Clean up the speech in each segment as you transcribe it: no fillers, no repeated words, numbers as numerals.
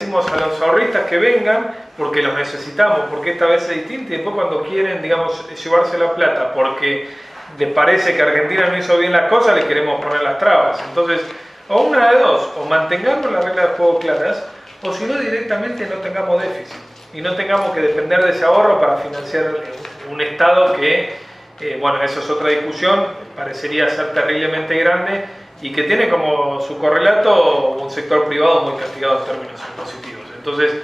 decimos a los ahorristas que vengan porque los necesitamos, porque esta vez es distinta, y después cuando quieren, digamos, llevarse la plata porque les parece que Argentina no hizo bien las cosas, le queremos poner las trabas. Entonces, o una de dos, o mantengamos las reglas de juego claras, o si no, directamente no tengamos déficit y no tengamos que depender de ese ahorro para financiar un Estado que, bueno, eso es otra discusión, parecería ser terriblemente grande y que tiene como su correlato un sector privado muy castigado en términos impositivos. Entonces,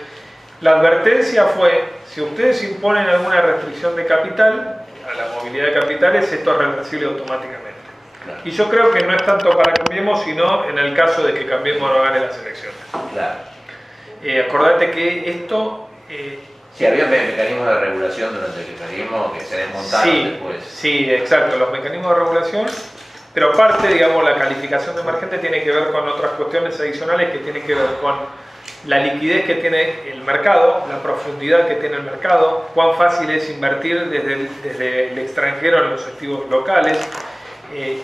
la advertencia fue, si ustedes imponen alguna restricción de capital, a la movilidad de capitales, esto es reversible automáticamente. Claro. Y yo creo que no es tanto para Cambiemos, sino en el caso de que Cambiemos no gane las elecciones. Claro. Acordate que esto... sí, había mecanismos de regulación durante el kirchnerismo que se desmontaron después. Sí, exacto, los mecanismos de regulación, pero aparte, digamos, la calificación de emergente tiene que ver con otras cuestiones adicionales que tienen que ver con la liquidez que tiene el mercado, la profundidad que tiene el mercado, cuán fácil es invertir desde el extranjero en los activos locales.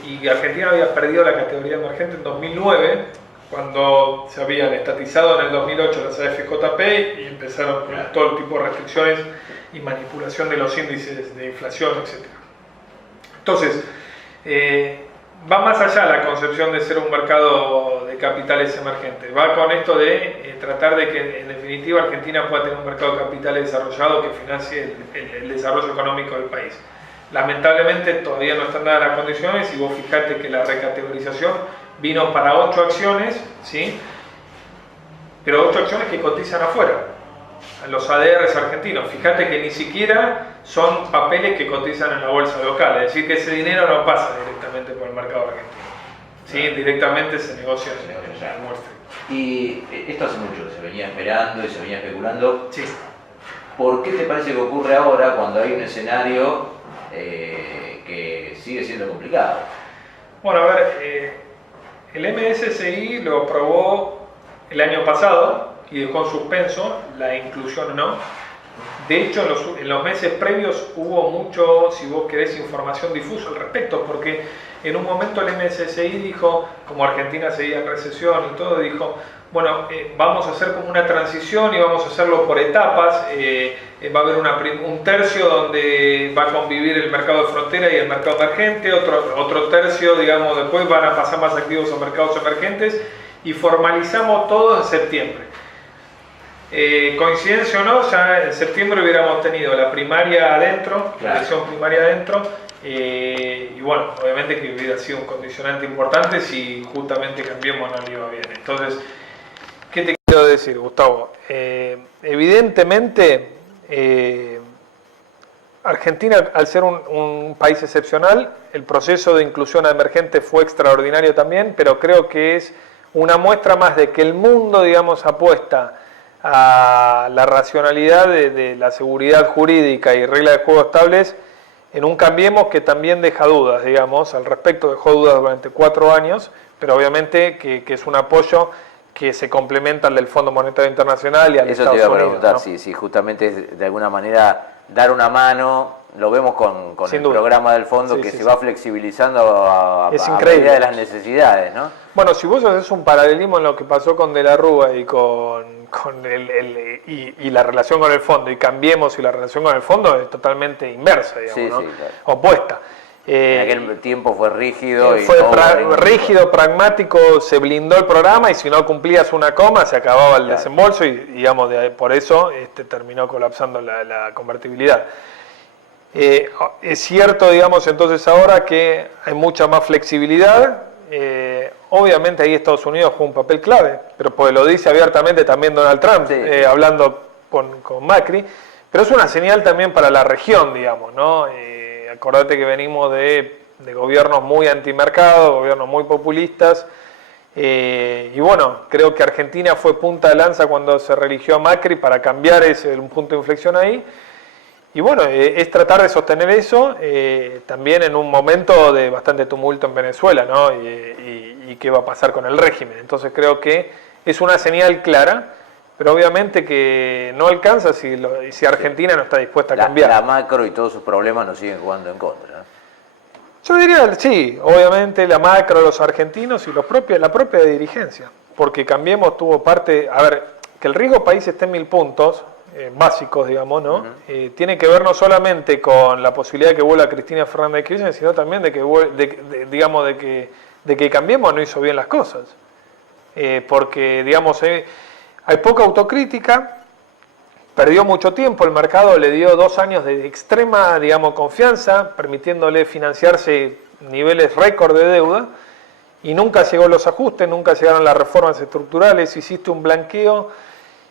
Y Argentina había perdido la categoría emergente en 2009, cuando se habían estatizado en el 2008 las AFJP y empezaron con todo el tipo de restricciones y manipulación de los índices de inflación, etc. Entonces, va más allá la concepción de ser un mercado de capitales emergente. Va con esto de tratar de que en definitiva Argentina pueda tener un mercado de capitales desarrollado que financie el desarrollo económico del país. Lamentablemente todavía no están dadas las condiciones y vos fijate que la recategorización vino para 8 acciones, ¿sí? Pero 8 acciones que cotizan afuera, a los ADRs argentinos. Fíjate que ni siquiera son papeles que cotizan en la bolsa local, es decir, que ese dinero no pasa directamente por el mercado argentino, ¿sí? Directamente se negocia en Wall Street. Y esto hace mucho que se venía esperando y se venía especulando. Sí. ¿Por qué te parece que ocurre ahora cuando hay un escenario que sigue siendo complicado? Bueno, a ver, el MSCI lo aprobó el año pasado y dejó en suspenso la inclusión o no. De hecho, en los meses previos hubo mucho, si vos querés, información difusa al respecto, porque en un momento el MSCI dijo, como Argentina seguía en recesión y todo, dijo, bueno, vamos a hacer como una transición y vamos a hacerlo por etapas. Va a haber un tercio donde va a convivir el mercado de frontera y el mercado emergente, otro tercio, digamos, después van a pasar más activos a mercados emergentes y formalizamos todo en septiembre. Coincidencia o no, ya en septiembre hubiéramos tenido la primaria adentro, la elección primaria adentro, y bueno, obviamente que hubiera sido un condicionante importante si justamente Cambiemos no le iba bien. Entonces, ¿qué te quiero decir, Gustavo? Evidentemente, Argentina, al ser un país excepcional, el proceso de inclusión emergente fue extraordinario también, pero creo que es una muestra más de que el mundo, digamos, apuesta a la racionalidad de la seguridad jurídica y reglas de juego estables en un Cambiemos que también deja dudas, digamos, al respecto dejó dudas durante 4 años, pero obviamente que es un apoyo que se complementa al del Fondo Monetario Internacional y al Estados Unidos. Eso te iba a preguntar, ¿no? si justamente es de alguna manera dar una mano, lo vemos con el programa del fondo que se va flexibilizando a medida de las necesidades, ¿no? Bueno, si vos haces un paralelismo en lo que pasó con De la Rúa y y la relación con el fondo, y Cambiemos y la relación con el fondo es totalmente inversa, digamos, ¿no? Claro. Opuesta. En aquel tiempo fue rígido. Rígido, pragmático, se blindó el programa y si no cumplías una coma se acababa el desembolso y digamos por eso terminó colapsando la convertibilidad. Es cierto, digamos, entonces ahora que hay mucha más flexibilidad. Obviamente ahí Estados Unidos juega un papel clave, pero pues lo dice abiertamente también Donald Trump, hablando con Macri, pero es una señal también para la región, digamos, ¿no? Acordate que venimos de gobiernos muy antimercado, gobiernos muy populistas, y bueno, creo que Argentina fue punta de lanza cuando se reeligió a Macri para cambiar un punto de inflexión ahí. Y bueno, es tratar de sostener eso también en un momento de bastante tumulto en Venezuela, ¿no? Y qué va a pasar con el régimen. Entonces creo que es una señal clara, pero obviamente que no alcanza si Argentina no está dispuesta a cambiar. La macro y todos sus problemas nos siguen jugando en contra, ¿no? Yo diría, sí, obviamente la macro, los argentinos y la propia dirigencia. Porque Cambiemos tuvo parte, a ver, que el riesgo país esté en 1000 puntos, básicos, digamos, ¿no? Tiene que ver no solamente con la posibilidad de que vuelva Cristina Fernández de Kirchner, sino también de que, de que Cambiemos no hizo bien las cosas. Porque, digamos, hay poca autocrítica, perdió mucho tiempo, el mercado le dio 2 años de extrema, digamos, confianza, permitiéndole financiarse niveles récord de deuda, y nunca llegó los ajustes, nunca llegaron las reformas estructurales, hiciste un blanqueo,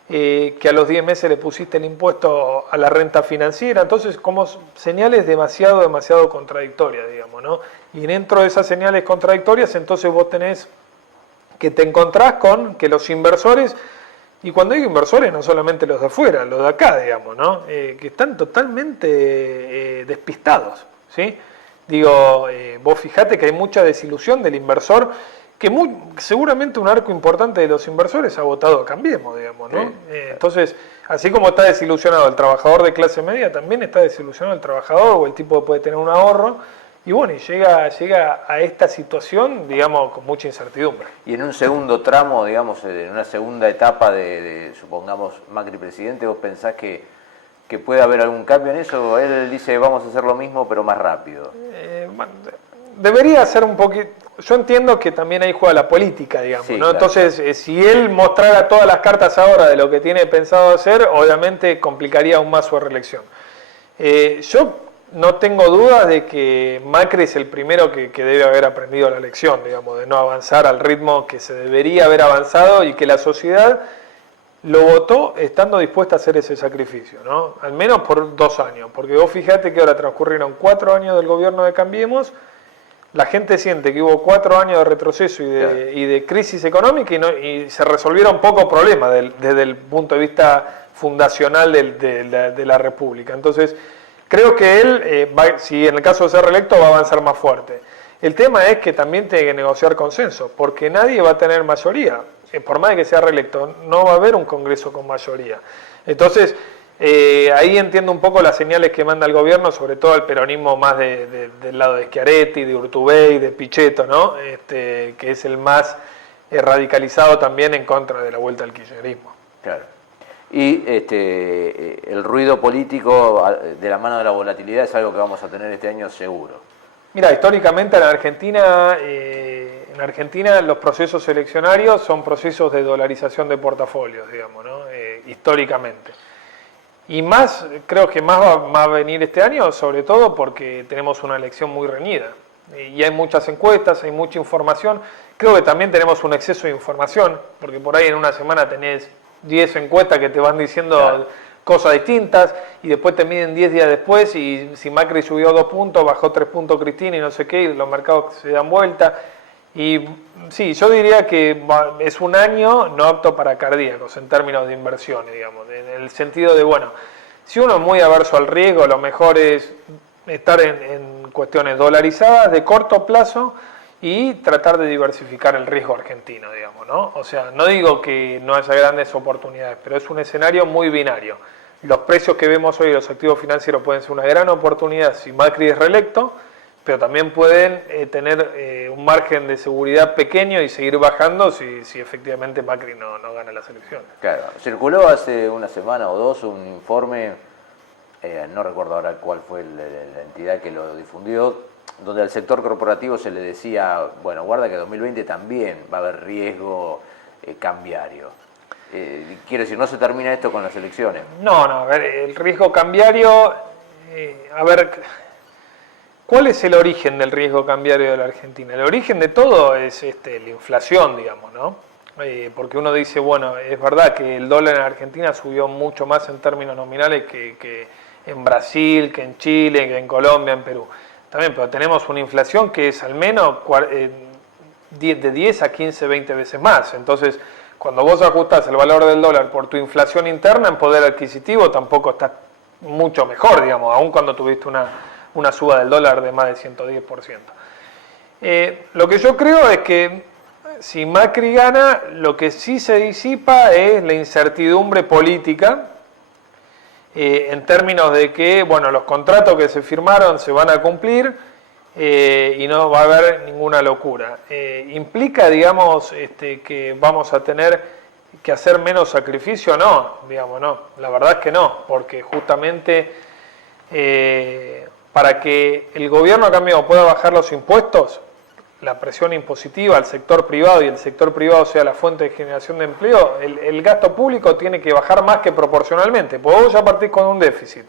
que a los 10 meses le pusiste el impuesto a la renta financiera, entonces como señales demasiado contradictorias, digamos, ¿no? Y dentro de esas señales contradictorias, entonces vos tenés que te encontrás con que los inversores, y cuando digo inversores no solamente los de afuera, los de acá, digamos, ¿no? Que están totalmente despistados, ¿sí? Digo, vos fijate que hay mucha desilusión del inversor, que seguramente un arco importante de los inversores ha votado a Cambiemos, digamos, ¿no? Entonces, así como está desilusionado el trabajador de clase media, también está desilusionado el trabajador o el tipo que puede tener un ahorro, y bueno, y llega a esta situación, digamos, con mucha incertidumbre. Y en un segundo tramo, digamos, en una segunda etapa supongamos, Macri presidente, ¿vos pensás que puede haber algún cambio en eso? Él dice, vamos a hacer lo mismo, pero más rápido. Debería ser un poquito... Yo entiendo que también ahí juega la política, digamos, sí, ¿no? Claro. Entonces, si él mostrara todas las cartas ahora de lo que tiene pensado hacer, obviamente complicaría aún más su reelección. Yo no tengo dudas de que Macri es el primero que debe haber aprendido la lección, digamos, de no avanzar al ritmo que se debería haber avanzado y que la sociedad lo votó estando dispuesta a hacer ese sacrificio, ¿no? Al menos por 2 años, porque vos fijate que ahora transcurrieron 4 años del gobierno de Cambiemos. La gente siente que hubo 4 años de retroceso y de crisis económica y se resolvieron pocos problemas desde el punto de vista fundacional de la República. Entonces, creo que él, si en el caso de ser reelecto, va a avanzar más fuerte. El tema es que también tiene que negociar consenso, porque nadie va a tener mayoría. Por más de que sea reelecto, no va a haber un Congreso con mayoría. Entonces, ahí entiendo un poco las señales que manda el gobierno, sobre todo el peronismo más del lado de Schiaretti, de Urtubey, de Pichetto, ¿no? Que es el más radicalizado también en contra de la vuelta al kirchnerismo. Claro. Y el ruido político de la mano de la volatilidad es algo que vamos a tener este año seguro. Mira, históricamente en Argentina los procesos eleccionarios son procesos de dolarización de portafolios, digamos, ¿no? Históricamente. Y creo que más va a venir este año, sobre todo porque tenemos una elección muy reñida. Y hay muchas encuestas, hay mucha información. Creo que también tenemos un exceso de información, porque por ahí en una semana tenés 10 encuestas que te van diciendo claro, cosas distintas, y después te miden 10 días después, y si Macri subió 2 puntos, bajó 3 puntos Cristina y no sé qué, y los mercados se dan vuelta. Y sí, yo diría que es un año no apto para cardíacos en términos de inversiones, digamos, en el sentido de, bueno, si uno es muy averso al riesgo, lo mejor es estar en cuestiones dolarizadas de corto plazo y tratar de diversificar el riesgo argentino, digamos, ¿no? O sea, no digo que no haya grandes oportunidades, pero es un escenario muy binario. Los precios que vemos hoy de los activos financieros pueden ser una gran oportunidad si Macri es reelecto, pero también pueden tener un margen de seguridad pequeño y seguir bajando si efectivamente Macri no gana las elecciones. Claro, circuló hace una semana o 2 un informe, no recuerdo ahora cuál fue la entidad que lo difundió, donde al sector corporativo se le decía, bueno, guarda que 2020 también va a haber riesgo cambiario. Quiero decir, no se termina esto con las elecciones. No, a ver, el riesgo cambiario, a ver... ¿Cuál es el origen del riesgo cambiario de la Argentina? El origen de todo es la inflación, digamos, ¿no? Porque uno dice, bueno, es verdad que el dólar en Argentina subió mucho más en términos nominales que en Brasil, que en Chile, que en Colombia, en Perú. También, pero tenemos una inflación que es al menos de 10 a 15, 20 veces más. Entonces, cuando vos ajustás el valor del dólar por tu inflación interna, en poder adquisitivo tampoco está mucho mejor, digamos, aun cuando tuviste una suba del dólar de más de 110%. Lo que yo creo es que si Macri gana, lo que sí se disipa es la incertidumbre política, en términos de que, bueno, los contratos que se firmaron se van a cumplir y no va a haber ninguna locura. Implica, digamos, que vamos a tener que hacer menos sacrificio, no, digamos, no. La verdad es que no, porque justamente para que el gobierno a cambio pueda bajar los impuestos, la presión impositiva al sector privado y el sector privado sea la fuente de generación de empleo, el gasto público tiene que bajar más que proporcionalmente, porque vos ya partís con un déficit.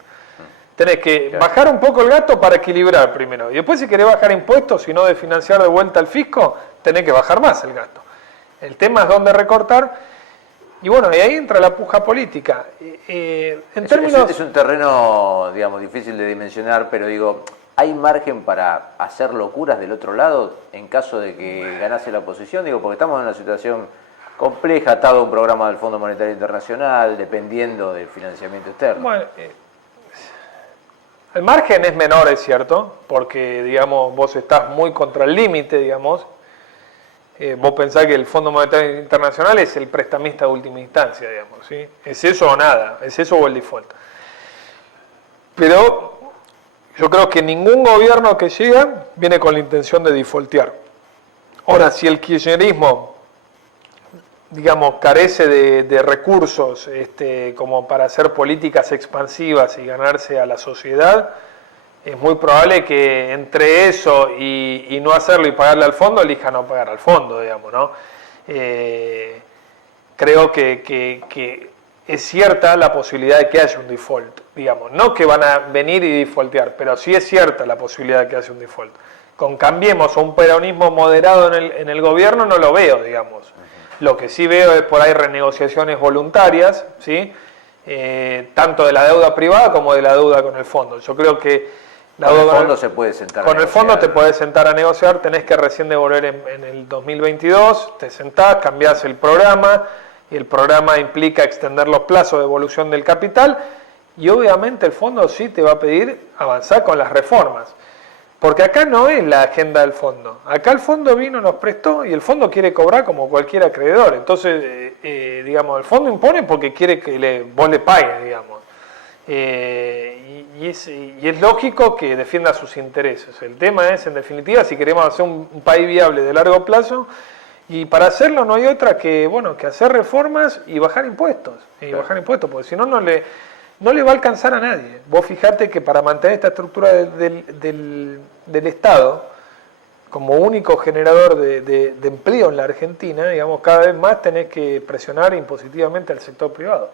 Tenés que bajar un poco el gasto para equilibrar primero. Y después si querés bajar impuestos y no de financiar de vuelta al fisco, tenés que bajar más el gasto. El tema es dónde recortar. Y bueno, y ahí entra la puja política. Es un terreno, digamos, difícil de dimensionar, pero digo, ¿hay margen para hacer locuras del otro lado en caso de que ganase la oposición? Digo, porque estamos en una situación compleja, atado a un programa del Fondo Monetario Internacional, dependiendo del financiamiento externo. Bueno, el margen es menor, es cierto, porque, digamos, vos estás muy contra el límite, digamos. Vos pensás que el Fondo Monetario Internacional es el prestamista de última instancia, digamos, ¿sí? Es eso o nada, es eso o el default. Pero yo creo que ningún gobierno que llega viene con la intención de defaultear. Ahora, si el kirchnerismo, digamos, carece de recursos como para hacer políticas expansivas y ganarse a la sociedad, es muy probable que entre eso y no hacerlo y pagarle al fondo, elija no pagar al fondo, digamos, ¿no? Creo que es cierta la posibilidad de que haya un default, digamos. No que van a venir y defaultear, pero sí es cierta la posibilidad de que haya un default. Con Cambiemos o un peronismo moderado en el gobierno no lo veo, digamos. Lo que sí veo es por ahí renegociaciones voluntarias, ¿sí? Tanto de la deuda privada como de la deuda con el fondo. Yo creo que con el fondo se puede sentar con el fondo te podés sentar a negociar, tenés que recién devolver en el 2022, te sentás, cambiás el programa, y el programa implica extender los plazos de devolución del capital, y obviamente el fondo sí te va a pedir avanzar con las reformas. Porque acá no es la agenda del fondo. Acá el fondo vino, nos prestó y el fondo quiere cobrar como cualquier acreedor. Entonces, digamos, el fondo impone porque quiere que vos le pagues, digamos. Y es lógico que defienda sus intereses. El tema es, en definitiva, si queremos hacer un país viable de largo plazo, y para hacerlo no hay otra que, bueno, que hacer reformas y bajar impuestos. Bajar impuestos, porque si no, no le va a alcanzar a nadie. Vos fijate que para mantener esta estructura del Estado como único generador de empleo en la Argentina, digamos, cada vez más tenés que presionar impositivamente al sector privado.